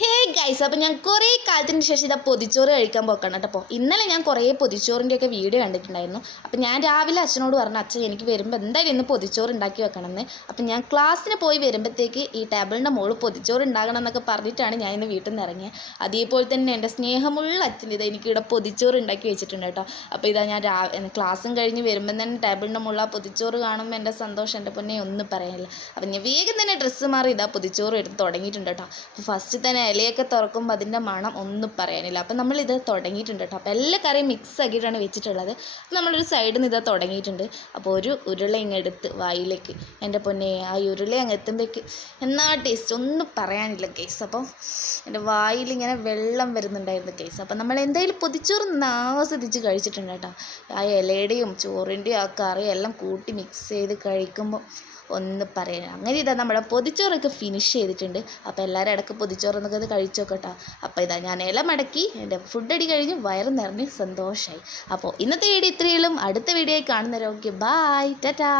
Hey guys, അപ്പോൾ ഞാൻ കുറേ കാലത്തിന് ശേഷം ഇതാ പൊതിച്ചോറ് കഴിക്കാൻ പോക്കണം കേട്ടോ. ഇന്നലെ ഞാൻ കുറേ പൊതിച്ചോറിൻ്റെയൊക്കെ വീഡിയോ കണ്ടിട്ടുണ്ടായിരുന്നു. അപ്പോൾ ഞാൻ രാവിലെ അച്ഛനോട് പറഞ്ഞു, അച്ഛൻ എനിക്ക് വരുമ്പോൾ എന്തായാലും ഇന്ന് പൊതിച്ചോറ് ഉണ്ടാക്കി വെക്കണമെന്ന്. അപ്പോൾ ഞാൻ ക്ലാസ്സിന് പോയി വരുമ്പോഴത്തേക്ക് ഈ ടേബിളിൻ്റെ മുകളിൽ പൊതിച്ചോറ് ഉണ്ടാകണം എന്നൊക്കെ പറഞ്ഞിട്ടാണ് ഞാൻ ഇന്ന് വീട്ടിൽ നിന്ന് ഇറങ്ങിയത്. അതേപോലെ തന്നെ എൻ്റെ സ്നേഹമുള്ള അച്ഛൻ ഇതാ എനിക്കിവിടെ പൊതിച്ചോറ് ഉണ്ടാക്കി വെച്ചിട്ടുണ്ട് കേട്ടോ. അപ്പോൾ ഇതാ ഞാൻ ക്ലാസ്സും കഴിഞ്ഞ് വരുമ്പോൾ തന്നെ ടേബിളിൻ്റെ മുകളിൽ ആ പൊതിച്ചോറ് കാണുമ്പോൾ എൻ്റെ സന്തോഷം എൻ്റെ പൊന്നെ ഒന്നും പറയാനില്ല. അപ്പോൾ ഞാൻ വേഗം തന്നെ ഡ്രസ്സ് മാറി ഇതാ പൊതിച്ചോറ് എടുത്ത് തുടങ്ങിയിട്ടുണ്ട് കേട്ടോ. അപ്പോൾ ഫസ്റ്റ് തന്നെ ഇലയൊക്കെ തുറക്കുമ്പോൾ അതിൻ്റെ മണം ഒന്നും പറയാനില്ല. അപ്പം നമ്മളിത് തുടങ്ങിയിട്ടുണ്ട് കേട്ടോ. അപ്പോൾ എല്ലാ കറിയും മിക്സ് ആക്കിയിട്ടാണ് വെച്ചിട്ടുള്ളത്. അപ്പോൾ നമ്മളൊരു സൈഡിൽ നിന്ന് ഇത് തുടങ്ങിയിട്ടുണ്ട്. അപ്പോൾ ഒരു ഉരുള ഇങ്ങെടുത്ത് വായിലേക്ക്, എൻ്റെ പൊന്നെ ആ ഉരുള അങ്ങ് എത്തുമ്പോഴേക്ക് എന്നാ ടേസ്റ്റ് ഒന്നും പറയാനില്ല കേസ്. അപ്പോൾ എൻ്റെ വായിൽ ഇങ്ങനെ വെള്ളം വരുന്നുണ്ടായിരുന്നു കേസ്. അപ്പോൾ നമ്മൾ എന്തായാലും പൊതിച്ചോറ് ആസ്വദിച്ച് കഴിച്ചിട്ടുണ്ട് കേട്ടോ. ആ ഇലയുടെയും ചോറിൻ്റെയും ആ കറിയും എല്ലാം കൂട്ടി മിക്സ് ചെയ്ത് കഴിക്കുമ്പോൾ ഒന്ന് പറയാം. അങ്ങനെ ഇതാ നമ്മുടെ പൊതിച്ചോറൊക്കെ ഫിനിഷ് ചെയ്തിട്ടുണ്ട്. അപ്പോൾ എല്ലാവരും ഇടയ്ക്ക് പൊതിച്ചോറൊന്നൊക്കെ ഇത് കഴിച്ചു നോക്കട്ടോ. അപ്പോൾ ഇതാ ഞാൻ ഇല മടക്കി എൻ്റെ ഫുഡ് അടി കഴിഞ്ഞ് വയറ് നിറഞ്ഞ് സന്തോഷമായി. അപ്പോൾ ഇന്നത്തെ വീഡിയോ ഇത്രയുള്ളൂ. അടുത്ത വീഡിയോ ആയി കാണുന്നവരെ ഓക്കെ, ബായ്, ടാറ്റാ.